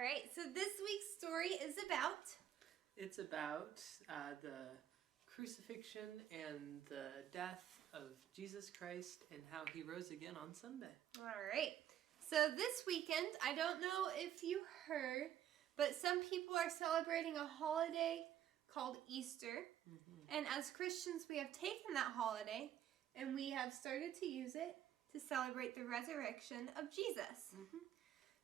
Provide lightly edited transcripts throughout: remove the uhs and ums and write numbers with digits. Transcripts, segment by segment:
All right, so this week's story is about... It's about the crucifixion and the death of Jesus Christ and how he rose again on Sunday. All right, so this weekend, I don't know if you heard, but some people are celebrating a holiday called Easter. And as Christians, we have taken that holiday and we have started to use it to celebrate the resurrection of Jesus.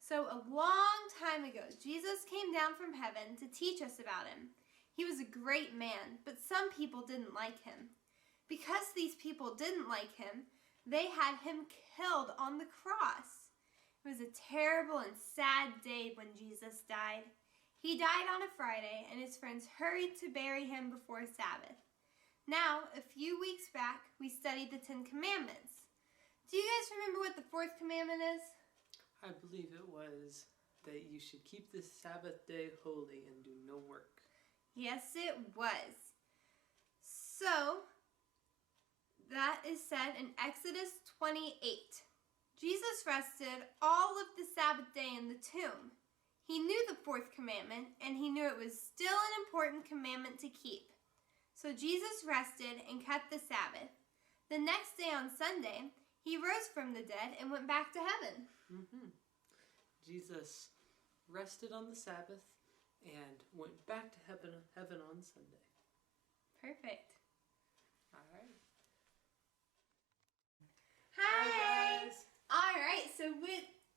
So a long time ago, Jesus came down from heaven to teach us about him. He was a great man, but some people didn't like him. Because these people didn't like him, they had him killed on the cross. It was a terrible and sad day when Jesus died. He died on a Friday, and his friends hurried to bury him before Sabbath. Now, a few weeks back, we studied the 10 Commandments. Do you guys remember what the fourth commandment is? I believe it was that you should keep the Sabbath day holy and do no work. Yes, it was. So, that is said in Exodus 28. Jesus rested all of the Sabbath day in the tomb. He knew the fourth commandment, and he knew it was still an important commandment to keep. So Jesus rested and kept the Sabbath. The next day on Sunday, he rose from the dead and went back to heaven. Jesus rested on the Sabbath and went back to heaven on Sunday. Perfect. All right. Hi! Guys. All right, so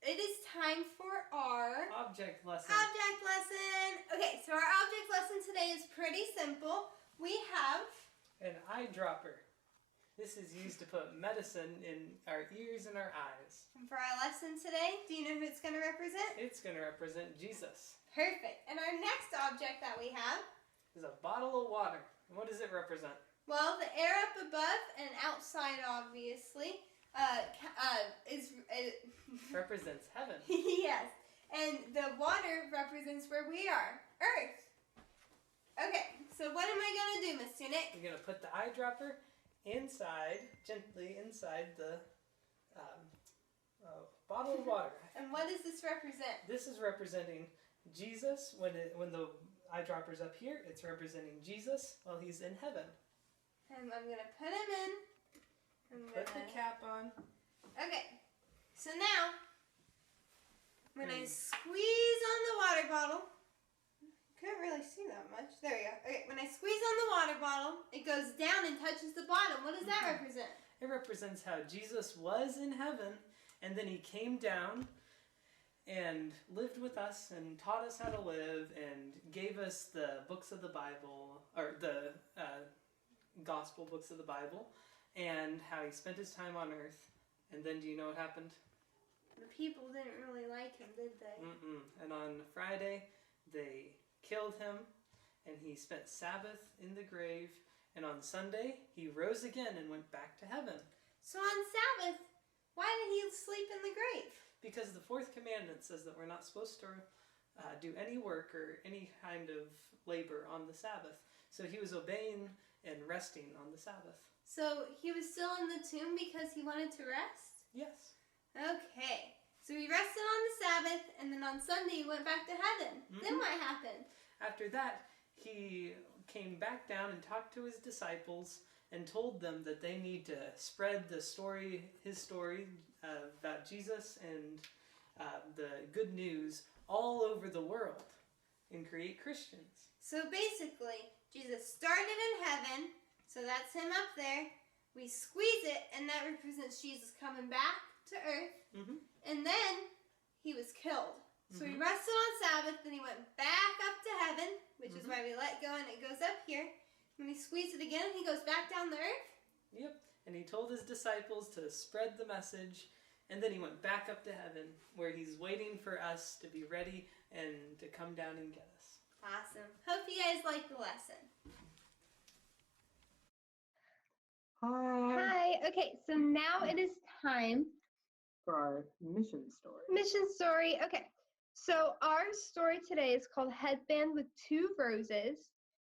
it is time for our Object lesson. object lesson. Okay, so our object lesson today is pretty simple. We have An eyedropper. This is used to put medicine in our ears and our eyes. for our lesson today. Do you know who it's going to represent? It's going to represent Jesus. Perfect. And our next object that we have, It's a bottle of water. And what does it represent? well, the air up above and outside, obviously, is Represents heaven. yes. And the water represents where we are, Earth. Okay, so what am I going to do, Miss Tunick? You're going to put the eyedropper gently inside the bottle of water. And what does this represent? This is representing Jesus. When the eyedropper's up here, it's representing Jesus while he's in heaven. And I'm going to put him in. Put the cap on. Okay, so now, when I squeeze on the water bottle, couldn't really see that much. There we go. Okay, when I squeeze on the water bottle, it goes down and touches the bottom. What does that represent? It represents how Jesus was in heaven, and then he came down and lived with us and taught us how to live and gave us the books of the Bible, or the gospel books of the Bible, and how he spent his time on earth. And then do you know what happened? The people didn't really like him, did they? And on Friday, they killed him, and he spent Sabbath in the grave. And on Sunday, he rose again and went back to heaven. So on Sabbath, why did he sleep in the grave? Because the fourth commandment says that we're not supposed to do any work or any kind of labor on the Sabbath. So he was obeying and resting on the Sabbath. So he was still in the tomb because he wanted to rest? Yes. Okay. So he rested on the Sabbath, and then on Sunday he went back to heaven. Then what happened? After that, he came back down and talked to his disciples and told them that they need to spread his story about Jesus and the good news all over the world and create Christians. So basically, Jesus started in heaven, so that's him up there. We squeeze it, and that represents Jesus coming back to earth. And then he was killed. So he rested on Sabbath, then he went back up to heaven, which is why we let go and it goes up here. When we squeeze it again, he goes back down to earth. Yep. And he told his disciples to spread the message, and then he went back up to heaven, where he's waiting for us to be ready and to come down and get us. Awesome. Hope you guys like the lesson. Hi. Okay, so now it is time For our mission story. mission story. Okay, so our story today is called Headband with Two Roses,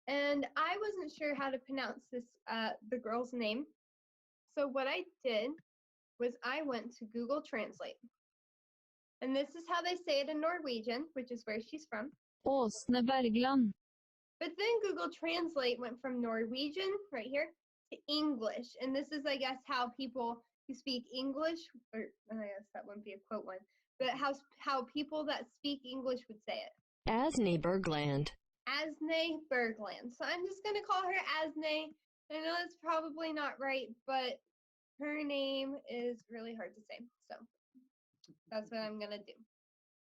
and I wasn't sure how to pronounce this the girl's name. So what I did was I went to Google Translate. And this is how they say it in Norwegian, which is where she's from. Åsne Bergland. But then Google Translate went from Norwegian, right here, to English. And this is, I guess, how people who speak English, or I guess that wouldn't be a quote one, but how people that speak English would say it. Asne Bergland. Asne Bergland. So I'm just going to call her Asne. I know that's probably not right, but her name is really hard to say. So that's what I'm going to do.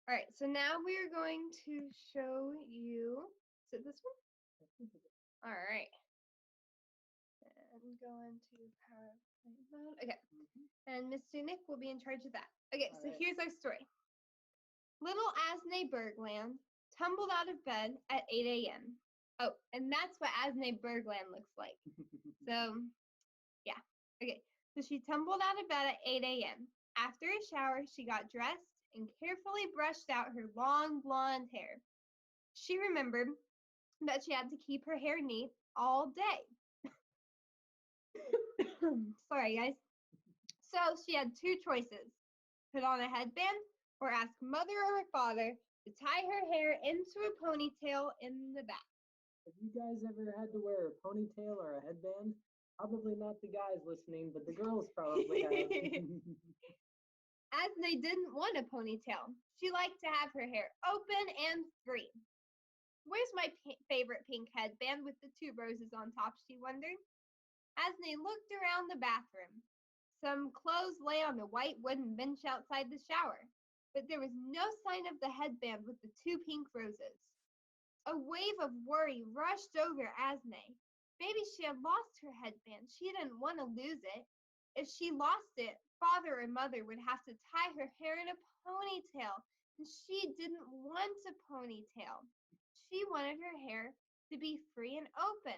All right, so now we are going to show you, is it this one? All right. And go into PowerPoint mode. Okay. And Mr. Nick will be in charge of that. Okay, so here's our story. Little Asne Bergland tumbled out of bed at 8 a.m. Oh, and that's what Asne Bergland looks like. So, yeah. Okay, so she tumbled out of bed at 8 a.m. After a shower, she got dressed and carefully brushed out her long blonde hair. She remembered that she had to keep her hair neat all day. Sorry, guys. So she had two choices: put on a headband or ask mother or her father to tie her hair into a ponytail in the back. Have you guys ever had to wear a ponytail or a headband? Probably not the guys listening, but the girls probably have. Asne didn't want a ponytail. She liked to have her hair open and free. Where's my favorite pink headband with the two roses on top, she wondered. Asne looked around the bathroom. Some clothes lay on a white wooden bench outside the shower, but there was no sign of the headband with the two pink roses. A wave of worry rushed over Asne. Maybe she had lost her headband. She didn't want to lose it. If she lost it, father or mother would have to tie her hair in a ponytail, and she didn't want a ponytail. She wanted her hair to be free and open.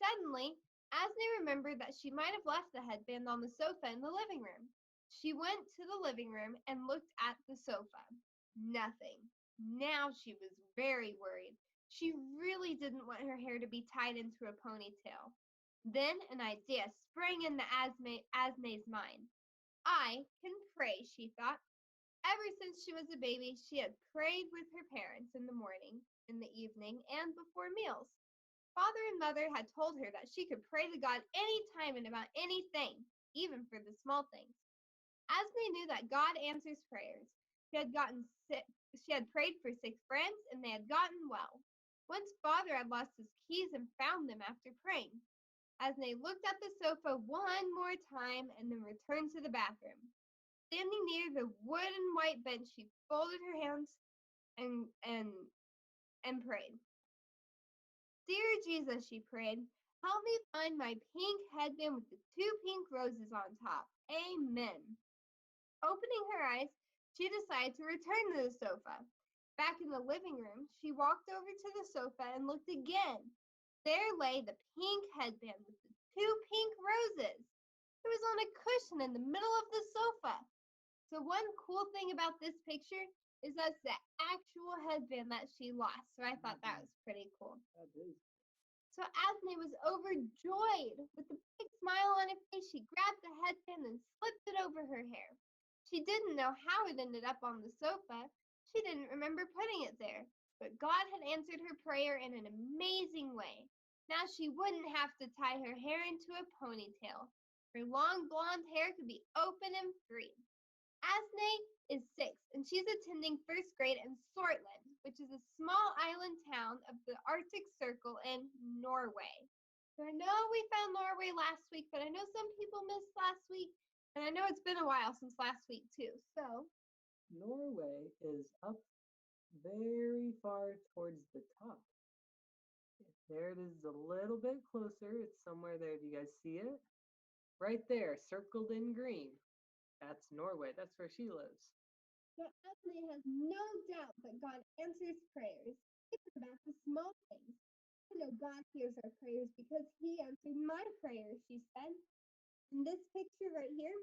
Suddenly, Asne remembered that she might have left the headband on the sofa in the living room. She went to the living room and looked at the sofa. Nothing. Now she was very worried. She really didn't want her hair to be tied into a ponytail. Then an idea sprang into Asne's mind. I can pray, she thought. Ever since she was a baby, she had prayed with her parents in the morning, in the evening, and before meals. Father and mother had told her that she could pray to God anytime and about anything, even for the small things. Asne knew that God answers prayers. She had prayed for sick friends, and they had gotten well. Once father had lost his keys and found them after praying. Asne looked at the sofa one more time and then returned to the bathroom. Standing near the wood and white bench, she folded her hands and prayed. Dear Jesus, she prayed, help me find my pink headband with the two pink roses on top. Amen. Opening her eyes, she decided to return to the sofa. Back in the living room, she walked over to the sofa and looked again. There lay the pink headband with the two pink roses. It was on a cushion in the middle of the sofa. So one cool thing about this picture is that's the actual headband that she lost. So I thought that was pretty cool. That is. So Asne was overjoyed. With a big smile on her face, she grabbed the headband and slipped it over her hair. She didn't know how it ended up on the sofa. She didn't remember putting it there. But God had answered her prayer in an amazing way. Now she wouldn't have to tie her hair into a ponytail. Her long blonde hair could be open and free. Asne is 6, and she's attending first grade in Sortland, which is a small island town of the Arctic Circle in Norway. So I know we found Norway last week, but I know some people missed last week, and I know it's been a while since last week too. So Norway is up very far towards the top. There it is a little bit closer. It's somewhere there. Do you guys see it? Right there, circled in green. That's Norway. That's where she lives. So Asne has no doubt that God answers prayers, even about the small things. I know God hears our prayers because he answered my prayers, she said. And this picture right here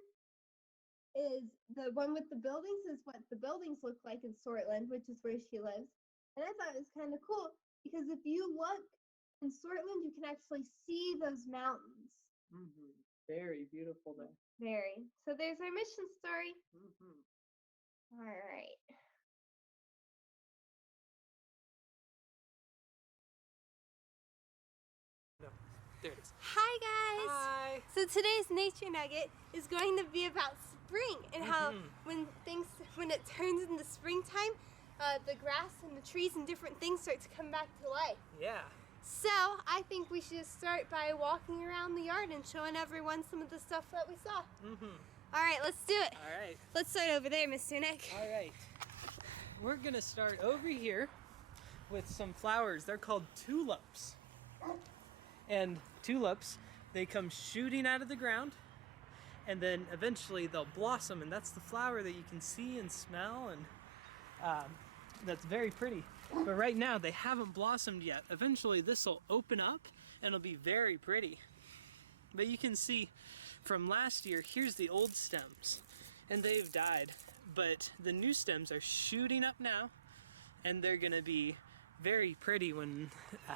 is the one with the buildings, is what the buildings look like in Sortland, which is where she lives. And I thought it was kind of cool because if you look in Sortland, you can actually see those mountains. Very beautiful there. Very. So there's our mission story. All right. No, there it is. Hi guys. Hi. So today's nature nugget is going to be about spring and how when it turns into springtime, the grass and the trees and different things start to come back to life. Yeah. So I think we should start by walking around the yard and showing everyone some of the stuff that we saw. All right, let's do it. All right. Let's start over there, Mr. Nick. All right. We're gonna start over here with some flowers. They're called tulips. And tulips, they come shooting out of the ground, and then eventually they'll blossom, and that's the flower that you can see and smell, and that's very pretty. But right now they haven't blossomed yet. Eventually this will open up and it'll be very pretty. But you can see from last year, here's the old stems, and they've died. But the new stems are shooting up now, and they're gonna be very pretty when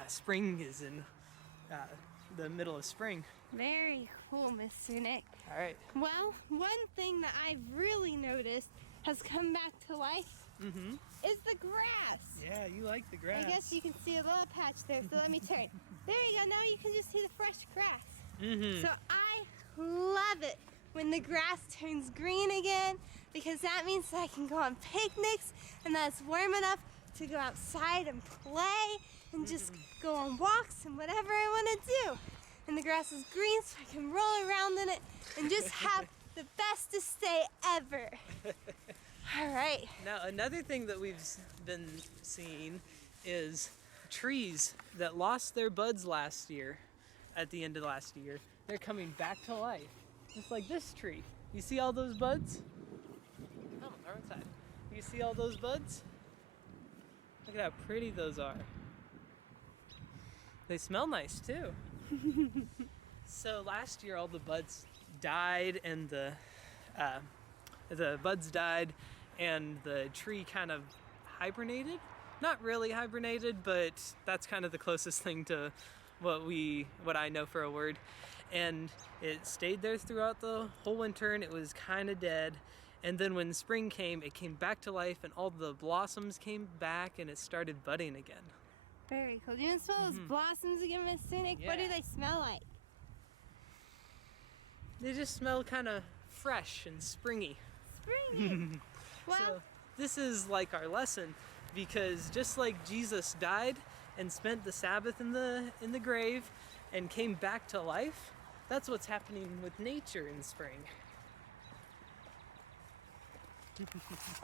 spring is in the middle of spring. Very cool, Mr. Nick. All right. Well, one thing that I've really noticed has come back to life is the grass. Yeah, you like the grass. I guess you can see a little patch there, so let me turn. There you go, now you can just see the fresh grass. So I love it when the grass turns green again, because that means that I can go on picnics and that it's warm enough to go outside and play and just go on walks and whatever I want to do. And the grass is green so I can roll around in it and just have the bestest day ever. All right. Now, another thing that we've been seeing is trees that lost their buds last year, at the end of last year. They're coming back to life, just like this tree. You see all those buds? Oh, they're inside. You see all those buds? Look at how pretty those are. They smell nice too. So last year all the buds died, and the buds died, and the tree kind of hibernated. Not really hibernated, but that's kind of the closest thing to what I know for a word. And it stayed there throughout the whole winter, and it was kind of dead. And then when spring came, it came back to life, and all the blossoms came back, and it started budding again. Very cool. Do you want to smell those blossoms again, Mr. Nick? Yeah. What do they smell like? They just smell kind of fresh and springy. Springy. Well, So this is like our lesson, because just like Jesus died and spent the Sabbath in the grave and came back to life, that's what's happening with nature in spring.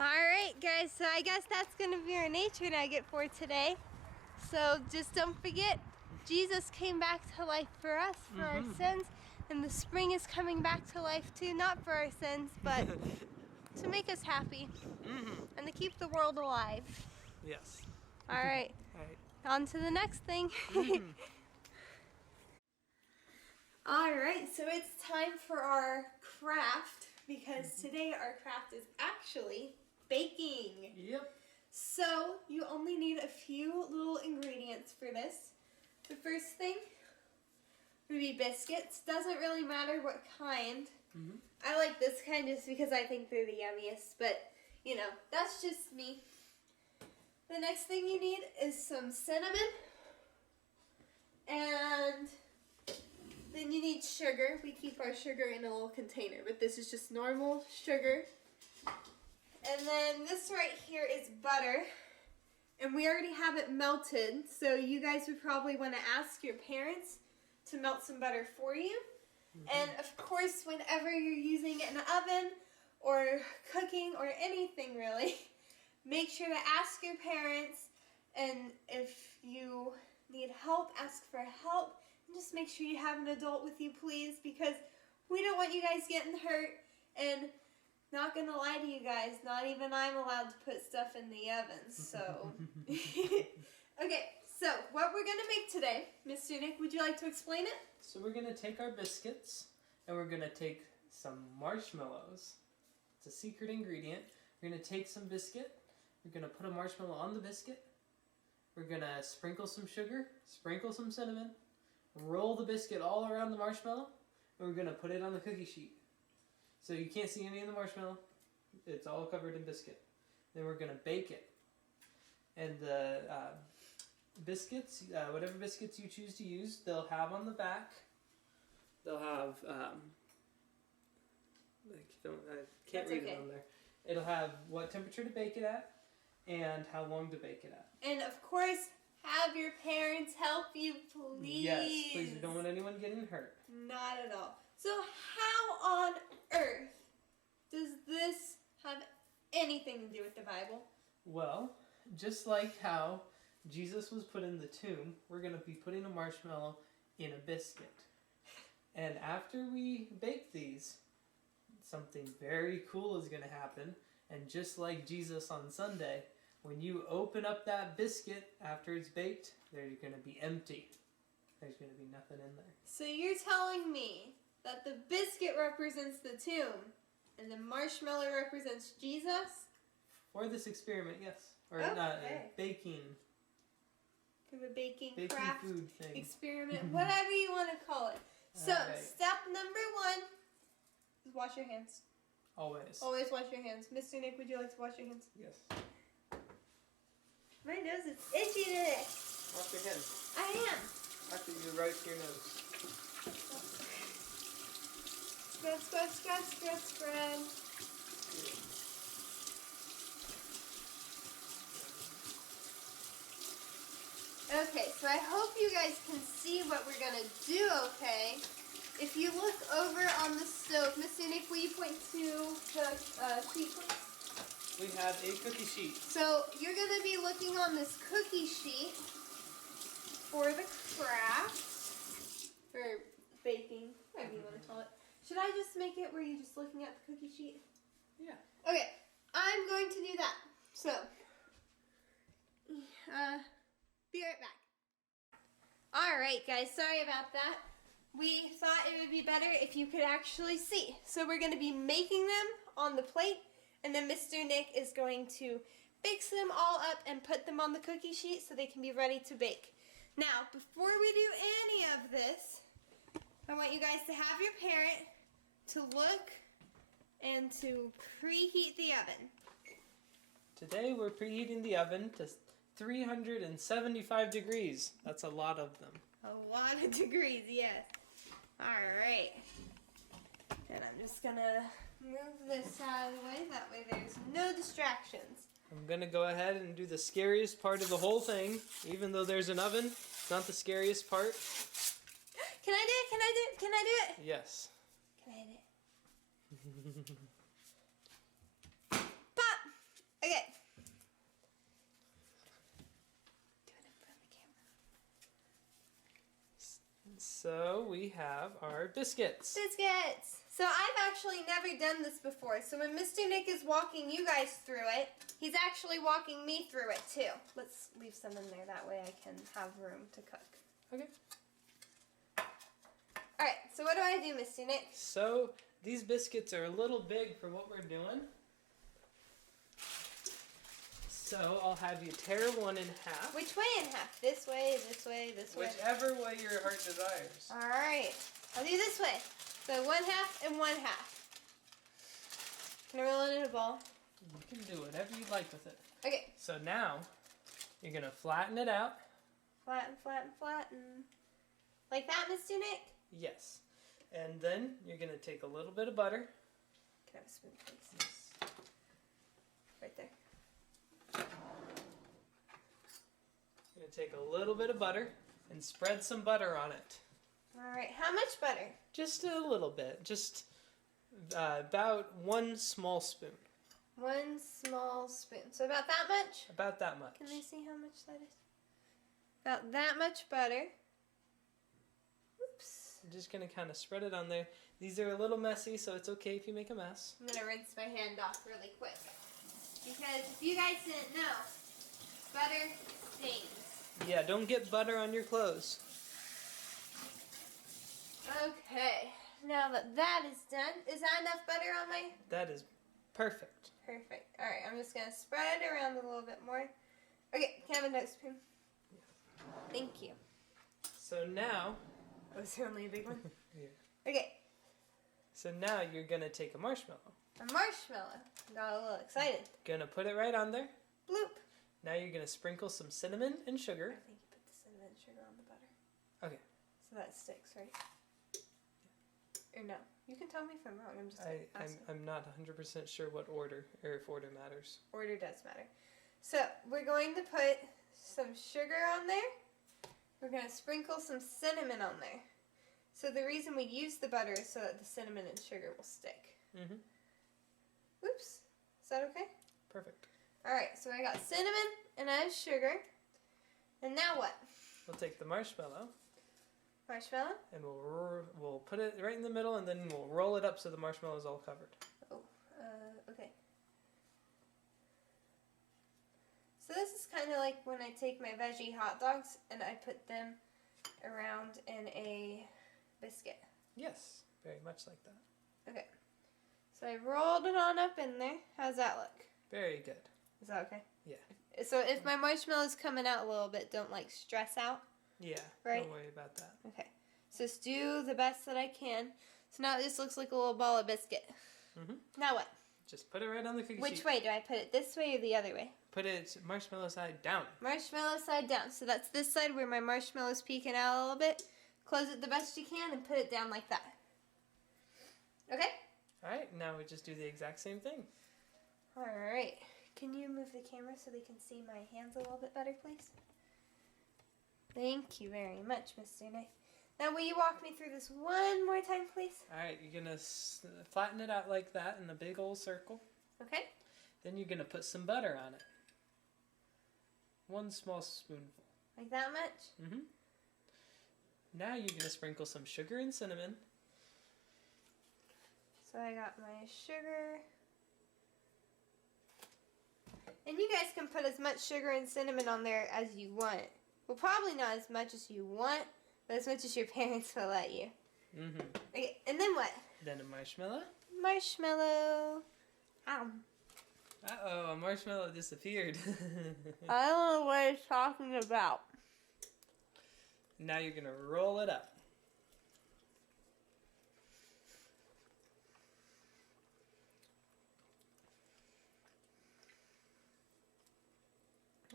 all right, guys. So I guess that's going to be our nature nugget for today. So just don't forget, Jesus came back to life for us, for our sins. And the spring is coming back to life too, not for our sins, but to make us happy and to keep the world alive. Yes. All right, All right. on to the next thing. All right, so it's time for our craft, because today our craft is actually baking. Yep. So you only need a few little ingredients for this. The first thing would be biscuits. Doesn't really matter what kind. I like this kind just because I think they're the yummiest, but you know, that's just me. The next thing you need is some cinnamon, and then you need sugar. We keep our sugar in a little container, but this is just normal sugar. And then this right here is butter, and we already have it melted, so you guys would probably want to ask your parents to melt some butter for you. And of course, whenever you're using an oven or cooking or anything really, make sure to ask your parents, and if you need help, ask for help, and just make sure you have an adult with you, please, because we don't want you guys getting hurt. And not gonna lie to you guys, not even I'm allowed to put stuff in the oven, so. Okay, so what we're gonna make today, Mr. Nick, would you like to explain it? So we're gonna take our biscuits, and we're gonna take some marshmallows. It's a secret ingredient. We're gonna take some biscuit. We're gonna put a marshmallow on the biscuit. We're gonna sprinkle some sugar, sprinkle some cinnamon, roll the biscuit all around the marshmallow, and we're gonna put it on the cookie sheet. So you can't see any of the marshmallow. It's all covered in biscuit. Then we're gonna bake it, and the biscuits, whatever biscuits you choose to use, they'll have on the back. They'll have I can't read it on there. It'll have what temperature to bake it at, and how long to bake it at. And of course, have your parents help you, please. Yes, please. We don't want anyone getting hurt. Not at all. So how on earth does this have anything to do with the Bible? Well, just like how Jesus was put in the tomb, we're going to be putting a marshmallow in a biscuit. And after we bake these, something very cool is going to happen. And just like Jesus on Sunday, when you open up that biscuit after it's baked, they're going to be empty. There's going to be nothing in there. So you're telling me that the biscuit represents the tomb and the marshmallow represents Jesus? For this experiment, yes. Or Okay. not baking. For the baking craft food thing. experiment, whatever you want to call it. So, Alright. step number 1 is wash your hands. Always. Always wash your hands. Mr. Nick, would you like to wash your hands? Yes. My nose is itchy today. Wash your hands. I am. After you wipe your nose. Spread, spread, spread, spread, spread. Okay, so I hope you guys can see what we're gonna do, okay? If you look over on the stove, Mr. Nick, will you point to the sheet, please? We have a cookie sheet. So you're gonna be looking on this cookie sheet for the craft, or baking, whatever you want to call it. Should I just make it where you're just looking at the cookie sheet? Yeah. Okay, I'm going to do that. So, be right back. Alright guys, sorry about that. We thought it would be better if you could actually see. So we're going to be making them on the plate, and then Mr. Nick is going to mix them all up and put them on the cookie sheet so they can be ready to bake. Now, before we do any of this, I want you guys to have your parent to look and to preheat the oven. Today we're preheating the oven to 375 degrees. That's a lot of them. A lot of degrees, yes. Alright. And I'm just gonna move this out of the way. That way there's no distractions. I'm gonna go ahead and do the scariest part of the whole thing. Even though there's an oven, it's not the scariest part. Can I do it? Can I do it? Can I do it? Yes. Can I do it? Pop! Okay. Do it in front of the camera. So we have our biscuits. Biscuits! So I've actually never done this before. So when Mr. Nick is walking you guys through it, he's actually walking me through it too. Let's leave some in there. That way I can have room to cook. Okay. Alright, so what do I do, Mr. Nick? So these biscuits are a little big for what we're doing. So I'll have you tear one in half. Which way in half? This way, this way, this way? Whichever way your heart desires. Alright, I'll do this way. So 1/2 and 1/2. Can I roll it in a ball? You can do whatever you like with it. Okay. So now you're going to flatten it out. Flatten, flatten, flatten. Like that, Mr. Nick? Yes. And then you're going to take a little bit of butter. Can I have a spoon, please? Right there. You're going to take a little bit of butter and spread some butter on it. Alright, how much butter? Just a little bit. Just about 1 small spoon. 1 small spoon. So about that much? About that much. Can they see how much that is? About that much butter. Oops. I'm just going to kind of spread it on there. These are a little messy, so it's okay if you make a mess. I'm going to rinse my hand off really quick. Because if you guys didn't know, butter stains. Yeah, don't get butter on your clothes. Okay, now that that is done, is that enough butter on my... That is perfect. Perfect. Alright, I'm just going to spread it around a little bit more. Okay, can I have a nose spoon? Thank you. So now... Oh, is there only a big one? Yeah. Okay. So now you're going to take a marshmallow. A marshmallow. Got a little excited. Gonna put it right on there. Bloop. Now you're gonna sprinkle some cinnamon and I sugar. think you put the cinnamon and sugar on the butter. Okay. So that sticks, right? Or no? You can tell me if I'm wrong. I'm just asking. I'm not 100% sure what order, or if order matters. Order does matter. So we're going to put some sugar on there. We're going to sprinkle some cinnamon on there. So the reason we use the butter is so that the cinnamon and sugar will stick. Mm-hmm. Oops. Is that okay? Perfect. Alright, so I got cinnamon and I have sugar. And now what? We'll take the marshmallow Marshmallow? and we'll put it right in the middle, and then we'll roll it up so the marshmallow is all covered. Oh, okay. So this is kind of like when I take my veggie hot dogs and I put them around in a biscuit. Yes, very much like that. Okay. So I rolled it on up in there. How's that look? Very good. Is that okay? Yeah. So if my marshmallow's coming out a little bit, don't like stress out. Yeah, Right? don't worry about that. Okay. So just do the best that I can. So now it just looks like a little ball of biscuit. Mm-hmm. Now what? Just put it right on the cookie Which sheet. way? Do I put it this way or the other way? Put it marshmallow side down. Marshmallow side down. So that's this side where my marshmallow's peeking out a little bit. Close it the best you can and put it down like that. Okay? Alright, now we just do the exact same thing. Alright. Can you move the camera so they can see my hands a little bit better, please? Thank you very much, Mr. Nick. Now, will you walk me through this one more time, please? Alright, you're gonna flatten it out like that in a big old circle. Okay. Then you're gonna put some butter on it. 1 small spoonful. Like that much? Mm-hmm. Now you're gonna sprinkle some sugar and cinnamon. So I got my sugar. And you guys can put as much sugar and cinnamon on there as you want. Well, probably not as much as you want, but as much as your parents will let you. Mm-hmm. Okay, and then what? Then a marshmallow. Marshmallow. Ow. Uh-oh, a marshmallow disappeared. I don't know what it's talking about. Now you're gonna roll it up.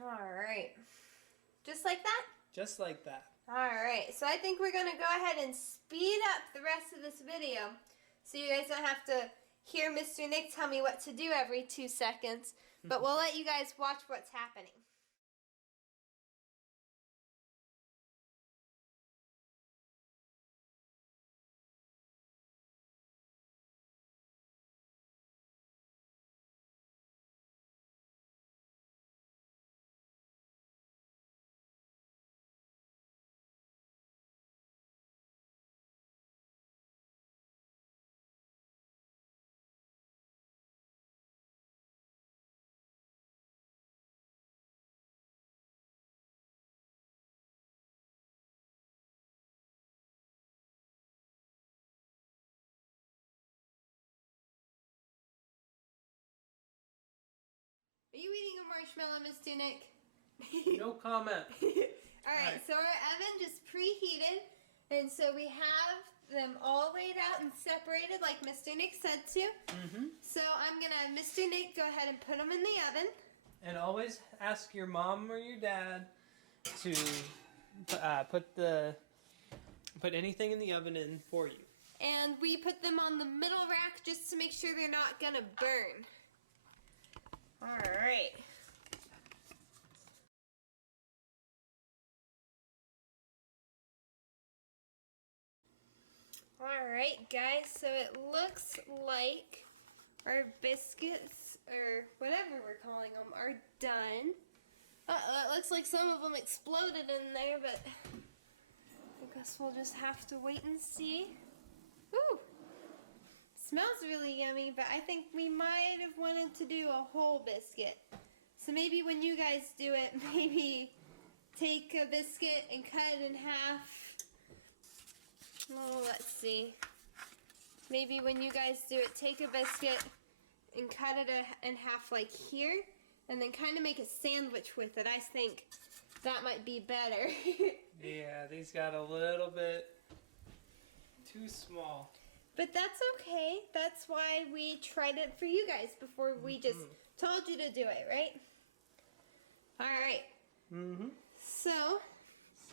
Alright. Just like that? Just like that. Alright, so I think we're going to go ahead and speed up the rest of this video so you guys don't have to hear Mr. Nick tell me what to do every 2 seconds, but we'll let you guys watch what's happening. Are you eating a marshmallow, Mr. Nick? No comment. Alright, so our oven just preheated, and so we have them all laid out and separated like Mr. Nick said to. Mm-hmm. So I'm going to have Mr. Nick go ahead and put them in the oven. And always ask your mom or your dad to put anything in the oven in for you. And we put them on the middle rack just to make sure they're not going to burn. Alright. Alright guys, so it looks like our biscuits, or whatever we're calling them, are done. That looks like some of them exploded in there, but I guess we'll just have to wait and see. Woo! Smells really yummy, but I think we might have wanted to do a whole biscuit. So maybe when you guys do it, maybe take a biscuit and cut it in half. Oh, let's see. Maybe when you guys do it, take a biscuit and cut it in half like here, and then kind of make a sandwich with it. I think that might be better. Yeah, these got a little bit too small. But that's okay. That's why we tried it for you guys before we just told you to do it, right? All right. Mm-hmm. So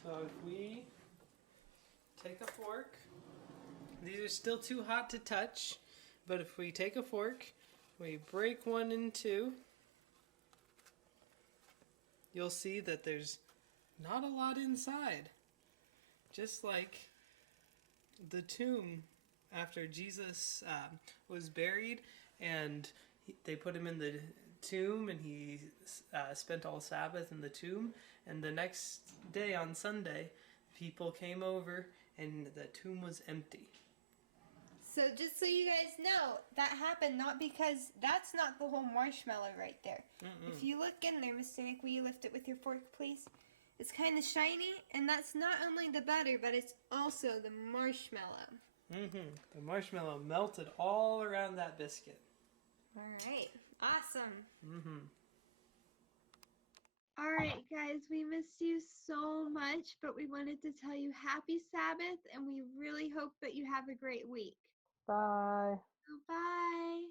if we take a fork, these are still too hot to touch, but if we take a fork, we break one in two, you'll see that there's not a lot inside. Just like the tomb after Jesus was buried, and they put him in the tomb, and he spent all Sabbath in the tomb. And the next day on Sunday, people came over, and the tomb was empty. So just so you guys know, that happened not because that's not the whole marshmallow right there. If you look in there, Mr. Nick, will you lift it with your fork, please? It's kind of shiny, and that's not only the butter, but it's also the marshmallow. The marshmallow melted all around that biscuit. All right. Awesome. All right, guys, we missed you so much, but we wanted to tell you happy Sabbath, and we really hope that you have a great week. Bye. Bye.